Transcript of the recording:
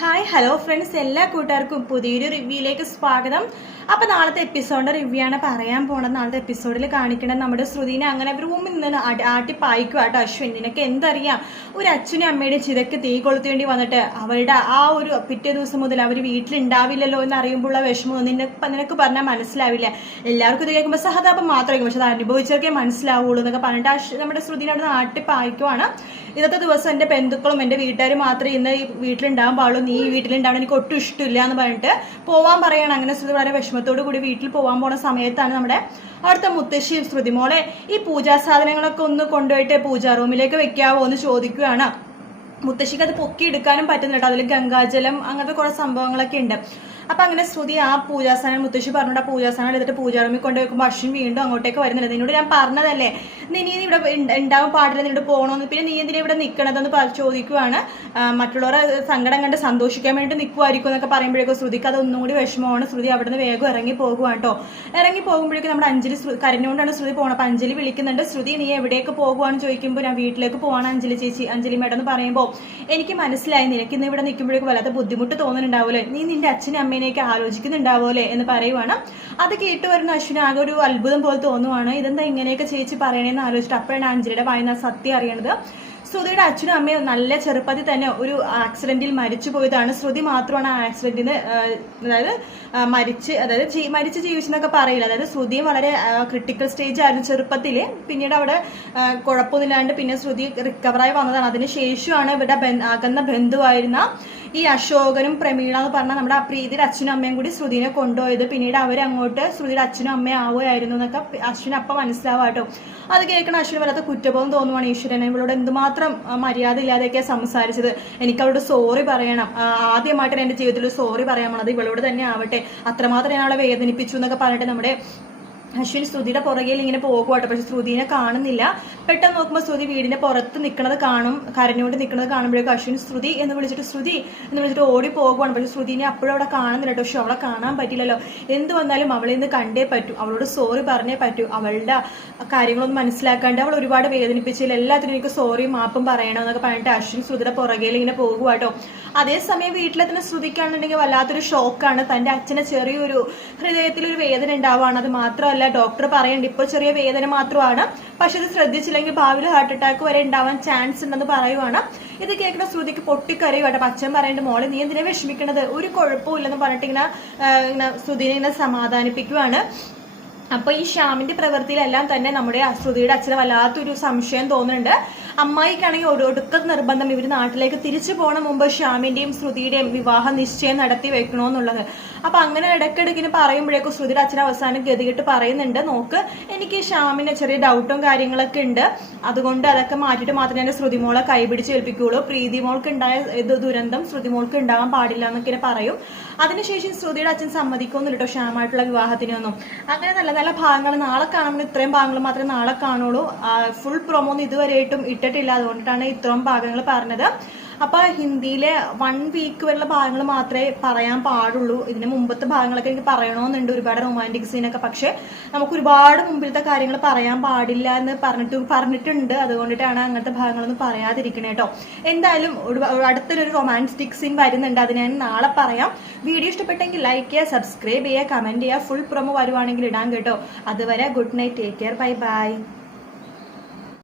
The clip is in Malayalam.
ഹായ് ഹലോ ഫ്രണ്ട്സ്, എല്ലാ കൂട്ടുകാർക്കും പുതിയൊരു റിവ്യൂയിലേക്ക് സ്വാഗതം. അപ്പോൾ നാളത്തെ എപ്പിസോഡിൻ്റെ റിവ്യൂ ആണ് പറയാൻ പോണത്. നാളത്തെ എപ്പിസോഡിൽ കാണിക്കുന്നത് നമ്മുടെ ശ്രുതിനെ അങ്ങനെ റൂമിൽ നിന്ന് ആട്ടി പായിക്കും കേട്ടോ. അശ്വിൻ, നിനക്ക് എന്തറിയാം, ഒരു അച്ഛനും അമ്മയുടെ ചിതക്ക് തീ കൊളുത്തേണ്ടി വന്നിട്ട് അവരുടെ ആ ഒരു പിറ്റേ ദിവസം മുതൽ അവർ വീട്ടിലുണ്ടാവില്ലല്ലോ എന്ന് അറിയുമ്പോഴുള്ള വിഷമം നിനക്ക് പറഞ്ഞാൽ മനസ്സിലാവില്ല. എല്ലാവർക്കും ഇത് കേൾക്കുമ്പോൾ സഹതാപം മാത്രമായിരിക്കും, പക്ഷെ അത് അനുഭവിച്ചവർക്കേ മനസ്സിലാവുള്ളൂ എന്നൊക്കെ പറഞ്ഞിട്ട് നമ്മുടെ ശ്രുതിനെ അവിടെ ആട്ടി പായിക്കുവാണ്. ഇന്നത്തെ ദിവസം എൻ്റെ ബന്ധുക്കളും എൻ്റെ വീട്ടുകാരും മാത്രമേ ഇന്ന് ഈ വീട്ടിലുണ്ടാകാൻ പാടുള്ളൂ, നീ ഈ വീട്ടിലുണ്ടാവണം എനിക്ക് ഒട്ടും ഇഷ്ടമില്ല എന്ന് പറഞ്ഞിട്ട് പോവാൻ പറയണം. അങ്ങനെ ശ്രുതി വളരെ വിഷമത്തോടു കൂടി വീട്ടിൽ പോകാൻ പോണ സമയത്താണ് നമ്മുടെ അവിടുത്തെ മുത്തശ്ശി ശ്രുതി മോളെ ഈ പൂജാ സാധനങ്ങളൊക്കെ ഒന്ന് കൊണ്ടുപോയിട്ട് പൂജാ റൂമിലേക്ക് വെക്കാവോ എന്ന് ചോദിക്കുകയാണ്. മുത്തശ്ശിക്ക് അത് പൊക്കി എടുക്കാനും പറ്റുന്നുണ്ട്, അതിൽ ഗംഗാജലം അങ്ങനത്തെ കുറെ സംഭവങ്ങളൊക്കെ ഉണ്ട്. അപ്പൊ അങ്ങനെ ശ്രുതി ആ പൂജാസ്ഥാനം മുത്തശ്ശി പറഞ്ഞിട്ട് ആ പൂജാസ്ഥാനം എടുത്തിട്ട് പൂജാറൂമിൽ കൊണ്ട് വെക്കുമ്പോൾ അശ്വിൻ വീണ്ടും അങ്ങോട്ടേക്ക് വരുന്നില്ല. നിന്നോട് ഞാൻ പറഞ്ഞതല്ലേ നീ ഇവിടെ ഉണ്ടാവാൻ പാടില്ല, നിന്നോട് പോകണമെന്ന്, പിന്നെ നീ എന്തിനാ ഇവിടെ നിൽക്കണതെന്ന് ചോദിക്കുവാണ്. മറ്റുള്ളവരെ സങ്കടം കണ്ട് സന്തോഷിക്കാൻ വേണ്ടി നിൽക്കുമായിരിക്കും എന്നൊക്കെ പറയുമ്പോഴേക്കും ശ്രുതിക്ക് അതൊന്നും കൂടി വിഷമമാണ്. ശ്രുതി അവിടെ നിന്ന് വേഗം ഇറങ്ങി പോകുവാണ് കേട്ടോ. ഇറങ്ങി പോകുമ്പോഴേക്കും നമ്മുടെ അഞ്ജലി കരഞ്ഞുകൊണ്ടാണ് ശ്രുതി പോകണം. അപ്പൊ അഞ്ജലി വിളിക്കുന്നുണ്ട്, ശ്രുതി നീ എവിടേക്ക് പോകുവാന്ന് ചോദിക്കുമ്പോൾ ഞാൻ വീട്ടിലേക്ക് പോവാണ് അഞ്ജലി ചേച്ചി, അഞ്ജലി മേഡം എന്ന് പറയുമ്പോൾ എനിക്ക് മനസ്സിലായി നിനക്ക് ഇന്ന് ഇവിടെ നിൽക്കുമ്പോഴേക്കും വല്ലാത്ത ബുദ്ധിമുട്ട് തോന്നുന്നുണ്ടാവുമല്ലേ, നീ നിന്റെ അച്ഛനും അമ്മേനെയൊക്കെ ആലോചിക്കുന്നുണ്ടാവുമല്ലേ എന്ന് പറയുവാണ്. അത് കേട്ട് വരുന്ന അശ്വിന് ആകെ ഒരു അത്ഭുതം പോലെ തോന്നുവാണ്. ഇതെന്താ ഇങ്ങനെയൊക്കെ ചേച്ചി പറയണേന്ന് ആലോചിച്ചിട്ട് അപ്പോഴാണ് അഞ്ജലിയുടെ വായന സത്യം അറിയണത്. ശ്രുതിയുടെ അച്ഛനും അമ്മയും നല്ല ചെറുപ്പത്തിൽ തന്നെ ഒരു ആക്സിഡന്റിൽ മരിച്ചു പോയതാണ്. ശ്രുതി മാത്രമാണ് ആ ആക്സിഡന്റിന് മരിച്ച് ജീവിച്ചെന്നൊക്കെ പറയില്ല. അതായത് ശ്രുതിയും വളരെ ക്രിട്ടിക്കൽ സ്റ്റേജ് ആയിരുന്നു ചെറുപ്പത്തിൽ. പിന്നീട് അവിടെ കുഴപ്പമൊന്നുമില്ലാണ്ട് പിന്നെ ശ്രുതി റിക്കവറായി വന്നതാണ്. അതിന് ശേഷമാണ് ഇവരുടെ അകന്ന ബന്ധുവായിരുന്ന ഈ അശോകനും പ്രമീള എന്ന് പറഞ്ഞാൽ നമ്മുടെ ആ പ്രീതിയുടെ അച്ഛനും അമ്മയും കൂടി ശ്രുതിനെ കൊണ്ടുപോയത്. പിന്നീട് അവരങ്ങോട്ട് ശ്രുതിയുടെ അച്ഛനും അമ്മയും ആവുകയായിരുന്നു എന്നൊക്കെ അശ്വിന് അപ്പം മനസ്സിലാവാട്ടോ. അത് കേൾക്കണ അശ്വിന് വല്ലാത്ത കുറ്റബോധം തോന്നുവാണ്. ഈശ്വരനെ ഇവളോട് എന്തുമാത്രം മര്യാദ ഇല്ലാതെയൊക്കെയാണ് സംസാരിച്ചത്, എനിക്ക് അവളോട് സോറി പറയണം, ആദ്യമായിട്ട് എൻ്റെ ജീവിതത്തിൽ സോറി പറയാൻ പോണത് ഇവളോട് തന്നെ ആവട്ടെ, അത്രമാത്രം ഞാൻ അവളെ വേദനിപ്പിച്ചു എന്നൊക്കെ പറഞ്ഞിട്ട് നമ്മുടെ അശ്വിൻ ശ്രുതിയുടെ പുറകെയിൽ ഇങ്ങനെ പോകുവാട്ടോ. പക്ഷെ ശ്രുതിനെ കാണുന്നില്ല. പെട്ടെന്ന് നോക്കുമ്പോൾ ശ്രുതി വീടിന്റെ പുറത്ത് നിൽക്കുന്നത് കാണും, കരഞ്ഞുകൊണ്ട് നിൽക്കുന്നത് കാണുമ്പോഴേക്കും അശ്വിൻ ശ്രുതി എന്ന് വിളിച്ചിട്ട് ഓടി പോകുവാണ്. പക്ഷെ ശ്രുതിനെ അപ്പോഴും അവിടെ കാണുന്നില്ല കേട്ടോ. പക്ഷെ അവളെ കാണാൻ പറ്റില്ലല്ലോ. എന്ത് വന്നാലും അവളെ ഇന്ന് കണ്ടേ പറ്റൂ, അവളോട് സോറി പറഞ്ഞേ പറ്റൂ. അവളുടെ കാര്യങ്ങളൊന്നും മനസ്സിലാക്കാണ്ട് അവൾ ഒരുപാട് വേദനിപ്പിച്ചില്ല, എല്ലാത്തിനും എനിക്ക് സോറിയും മാപ്പും പറയണം എന്നൊക്കെ പറഞ്ഞിട്ട് അശ്വിൻ ശ്രുതിയുടെ പുറകെയിൽ ഇങ്ങനെ പോകുവാട്ടോ. അതേസമയം വീട്ടിലെത്തുന്ന ശ്രുതിക്കാണെന്നുണ്ടെങ്കിൽ വല്ലാത്തൊരു ഷോക്കാണ്. തൻ്റെ അച്ഛന് ചെറിയൊരു ഹൃദയത്തിലൊരു വേദന ഉണ്ടാവുകയാണ്. അത് മാത്രമല്ല ഡോക്ടർ പറയണ്ട് ഇപ്പോൾ ചെറിയ വേദന മാത്രമാണ്, പക്ഷെ ഇത് ശ്രദ്ധിച്ചില്ലെങ്കിൽ ഭാവിയിൽ ഹാർട്ട് അറ്റാക്ക് വരെ ഉണ്ടാവാൻ ചാൻസ് ഉണ്ടെന്ന് പറയുവാണ്. ഇത് കേൾക്കുന്ന ശ്രുതിക്ക് പൊട്ടിക്കറിയും കേട്ടോ. അച്ഛൻ പറയേണ്ട മോളെ നീ എന്തിനാ വിഷമിക്കണത്, ഒരു കുഴപ്പമില്ലെന്ന് പറഞ്ഞിട്ട് ഇങ്ങനെ ശ്രുതിനെ ഇങ്ങനെ സമാധാനിപ്പിക്കുവാണ്. അപ്പൊ ഈ ശ്യാമിന്റെ പ്രവൃത്തിയിലെല്ലാം തന്നെ നമ്മുടെ ശ്രുതിയുടെ അച്ഛന് വല്ലാത്തൊരു സംശയം തോന്നുന്നുണ്ട്. അമ്മായിക്കാണെങ്കിൽ ഒടുക്ക നിർബന്ധം ഇവർ നാട്ടിലേക്ക് തിരിച്ചു പോകണ മുമ്പ് ശ്യാമിന്റെയും ശ്രുതിയുടെയും വിവാഹ നിശ്ചയം നടത്തി വെക്കണോന്നുള്ളത്. അപ്പൊ അങ്ങനെ ഇടയ്ക്കിടയ്ക്കിന് പറയുമ്പോഴേക്കും ശ്രുതിയുടെ അച്ഛൻ അവസാനം ഗതികെട്ട് പറയുന്നുണ്ട്, നോക്ക് എനിക്ക് ശ്യാമിന് ചെറിയ ഡൗട്ടും കാര്യങ്ങളൊക്കെ ഉണ്ട്, അതുകൊണ്ട് അതൊക്കെ മാറ്റിയിട്ട് മാത്രമേ ഞാൻ ശ്രുതിമോളെ കൈപിടിച്ച് ഏൽപ്പിക്കുകയുള്ളൂ, പ്രീതിമോൾക്ക് ഉണ്ടായ ദുരന്തം ശ്രുതിമോൾക്ക് ഉണ്ടാവാൻ പാടില്ല എന്നൊക്കെ പറയും. അതിനുശേഷം ശ്രുതിയുടെ അച്ഛൻ സമ്മതിക്കൊന്നുമില്ല കേട്ടോ ശ്യാമായിട്ടുള്ള വിവാഹത്തിനൊന്നും. അങ്ങനെ നല്ല നല്ല ഭാഗങ്ങൾ നാളെ കാണുമ്പോൾ ഇത്രയും ഭാഗങ്ങൾ മാത്രമേ നാളെ കാണുള്ളൂ. ഫുൾ പ്രൊമോന്ന് ഇതുവരെയായിട്ടും ഇട്ടിട്ടില്ല, അതുകൊണ്ടിട്ടാണ് ഇത്രയും ഭാഗങ്ങൾ പറഞ്ഞത്. അപ്പൊ ഹിന്ദിയിലെ 1 വീക്ക് വരെയുള്ള ഭാഗങ്ങൾ മാത്രമേ പറയാൻ പാടുള്ളൂ. ഇതിന് മുമ്പത്തെ ഭാഗങ്ങളൊക്കെ എനിക്ക് പറയണമെന്നുണ്ട്, ഒരുപാട് റൊമാൻറ്റിക് സീനൊക്കെ. പക്ഷെ നമുക്ക് ഒരുപാട് മുമ്പിലത്തെ കാര്യങ്ങൾ പറയാൻ പാടില്ല എന്ന് പറഞ്ഞിട്ടുണ്ട്. അതുകൊണ്ടിട്ടാണ് അങ്ങനത്തെ ഭാഗങ്ങളൊന്നും പറയാതിരിക്കണേ കേട്ടോ. എന്തായാലും അടുത്തൊരു റൊമാൻറ്റിക് സീൻ വരുന്നുണ്ട്, അത് ഞാൻ നാളെ പറയാം. വീഡിയോ ഇഷ്ടപ്പെട്ടെങ്കിൽ ലൈക്ക് ചെയ്യുക, സബ്സ്ക്രൈബ് ചെയ്യുക, കമന്റ് ചെയ്യുക. ഫുൾ പ്രൊമോ വരുവാണെങ്കിൽ ഇടാൻ കേട്ടോ. അതുവരെ good night, take care, bye bye.